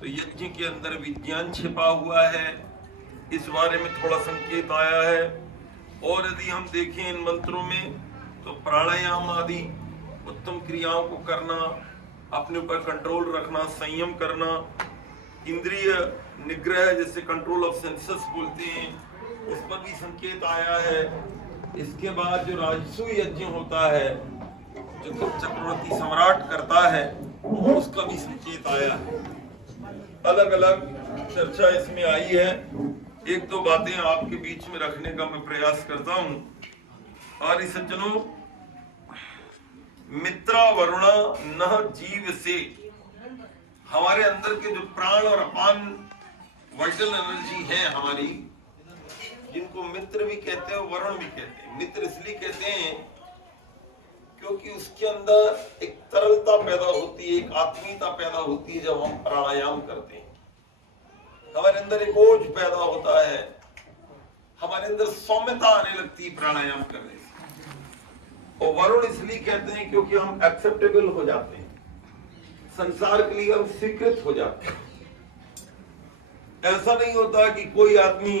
तो यज्ञ के अंदर विज्ञान छिपा हुआ है, इस बारे में थोड़ा संकेत आया है। और यदि हम देखें इन मंत्रों में तो प्राणायाम आदि उत्तम क्रियाओं को करना, अपने ऊपर कंट्रोल रखना, संयम करना, इंद्रिय निग्रह जिसे कंट्रोल ऑफ सेंसेस बोलते हैं, उस पर भी संकेत आया है। इसके बाद जो राजसूय यज्ञ होता है जो चक्रवर्ती सम्राट करता है, उसका भी संकेत आया है। अलग अलग चर्चा इसमें आई है। एक दो बातें आपके बीच में रखने का मैं प्रयास करता हूं। आर्य सज्जनों, मित्रा वरुणा न जीव से, हमारे अंदर के जो प्राण और अपान वाइटल एनर्जी है हमारी, जिनको मित्र भी कहते हैं वरुण भी कहते हैं। मित्र इसलिए कहते हैं क्योंकि उसके अंदर एक तरलता पैदा होती है, एक आत्मीयता पैदा होती है। जब हम प्राणायाम करते हैं हमारे अंदर एक ओज पैदा होता है, हमारे अंदर सौम्यता आने लगती है प्राणायाम करने से। और वरुण इसलिए कहते हैं क्योंकि हम एक्सेप्टेबल हो जाते हैं, संसार के लिए हम स्वीकृत हो जाते हैं। ऐसा नहीं होता कि कोई आदमी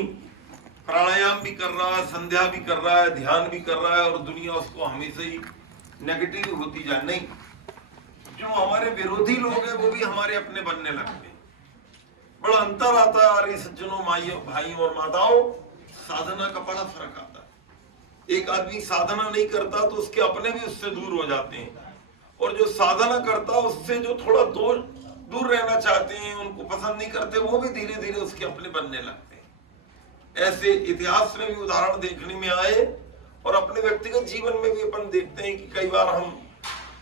प्राणायाम भी कर रहा है, संध्या भी कर रहा है, ध्यान भी कर रहा है और दुनिया उसको हमेशा ही नेगेटिव होती जाए। नहीं, जो हमारे विरोधी लोग हैं वो भी हमारे अपने बनने लगते हैं। बड़ा अंतर आता है आर्य सज्जनों, माइयों, भाइयों और माताओं, साधना का बड़ा फर्क आता है। एक आदमी साधना नहीं करता तो उसके अपने भी उससे दूर हो जाते हैं, और जो साधना करता उससे जो थोड़ा दूर रहना चाहते हैं, उनको पसंद नहीं करते, वो भी धीरे धीरे उसके अपने बनने लगते हैं। ऐसे इतिहास में भी उदाहरण देखने में आए, और अपने व्यक्तिगत जीवन में भी अपन देखते हैं कि कई बार हम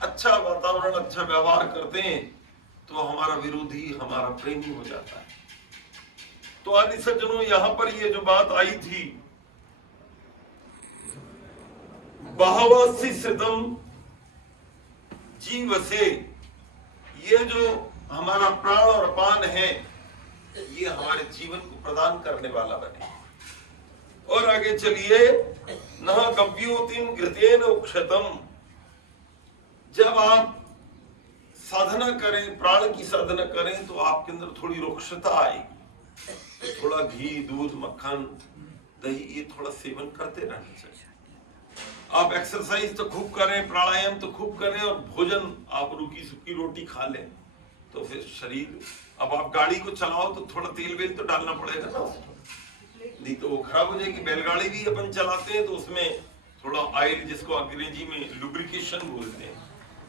अच्छा वातावरण, अच्छा व्यवहार करते हैं तो हमारा विरोधी हमारा प्रेमी हो जाता है। तो आदि सज्जनों, यहां पर ये जो बात आई थी, बहवसी श्रितम जीव से, ये जो हमारा प्राण और अपान है ये हमारे जीवन को प्रदान करने वाला बने। और आगे चलिए, न गव्योतिम घृतेन उक्षतम, जब आप साधना करें, प्राण की साधना करें, तो आपके अंदर थोड़ी रुक्षता आएगी। तो थोड़ा घी, दूध, मक्खन, दही ये थोड़ा सेवन करते रहना चाहिए। आप एक्सरसाइज तो खूब करें, प्राणायाम तो खूब करें, और भोजन आप रूखी सूखी रोटी खा लें, तो फिर शरीर, अब आप गाड़ी को चलाओ तो थोड़ा तेल वेल तो डालना पड़ेगा ना, नहीं तो वो खराब हो जाएगी। बैलगाड़ी भी अपन चलाते हैं तो उसमें थोड़ा ऑयल, जिसको अंग्रेजी में लुब्रिकेशन बोलते हैं,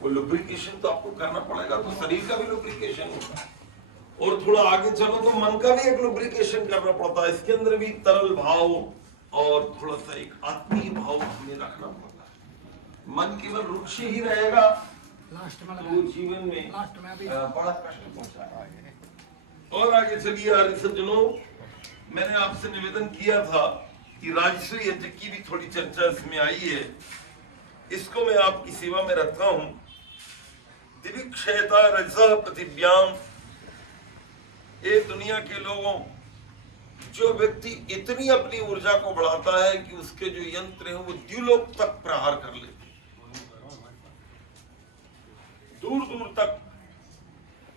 वो लुब्रिकेशन तो आपको करना पड़ेगा। तो शरीर का भी लुब्रिकेशन होता है, और थोड़ा आगे चलो तो मन का भी एक लुब्रिकेशन करना पड़ता है। इसके अंदर भी तरल भाव और थोड़ा सा एक आत्मीय भाव हमें रखना पड़ता है। मन केवल रुक्ष ही रहेगा तो जीवन में बड़ा कष्ट पहुंचाएगा। और आगे चलिए आर्य सज्जनों, मैंने आपसे निवेदन किया था कि राजसूय यज्ञ की भी थोड़ी चर्चा इसमें आई है, इसको मैं आपकी सेवा में रखता हूं। दिविक्षयता रजसः पृथिव्याम, ये दुनिया के लोगों, जो व्यक्ति इतनी अपनी ऊर्जा को बढ़ाता है कि उसके जो यंत्र हैं वो द्युलोक तक प्रहार कर लेते, दूर दूर तक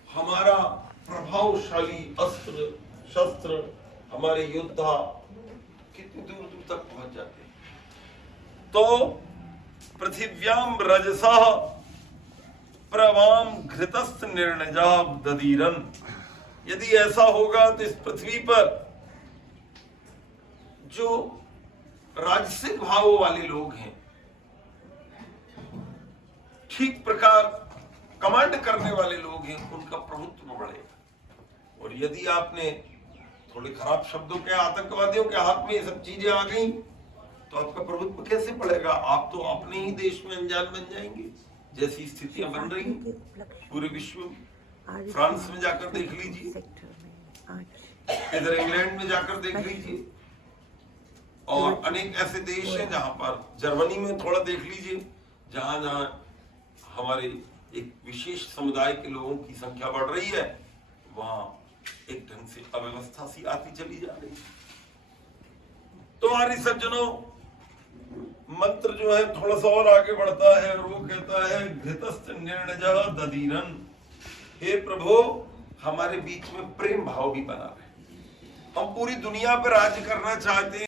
हमारा प्रभावशाली अस्त्र शस्त्र, हमारे योद्धा कितनी दूर दूर तक पहुंच जाते हैं। तो पृथिव्याम रजसः प्रवाम घृतस्थ निर्णजा ददीरन, यदि ऐसा होगा तो इस पृथ्वी पर जो राजसिक भावों वाले लोग हैं, ठीक प्रकार कमांड करने वाले लोग हैं, उनका प्रभुत्व बढ़ेगा। और यदि आपने थोड़े खराब शब्दों के, आतंकवादियों के हाथ में ये सब चीजें आ गई तो आपका प्रभुत्व कैसे बढ़ेगा? आप तो अपने ही देश में अनजान बन जाएंगे, जैसी स्थितियां बन रही पूरे विश्व में। फ्रांस में जाकर देख लीजिए, इधर इंग्लैंड में जाकर देख लीजिए, और अनेक ऐसे देश हैं जहां पर, जर्मनी में थोड़ा देख लीजिए, जहां जहां हमारे एक विशेष समुदाय के लोगों की संख्या बढ़ रही है, वहां एक ढंग से अव्यवस्था सी आती चली जा रही है। तो आर्य सज्जनों, मंत्र जो है थोड़ा सा और आगे बढ़ता है और वो कहता है घृतस्थ निर्णजा ददीरन, हे प्रभु, हमारे बीच में प्रेम भाव भी बना रहे। हम पूरी दुनिया पर राज करना चाहते हैं।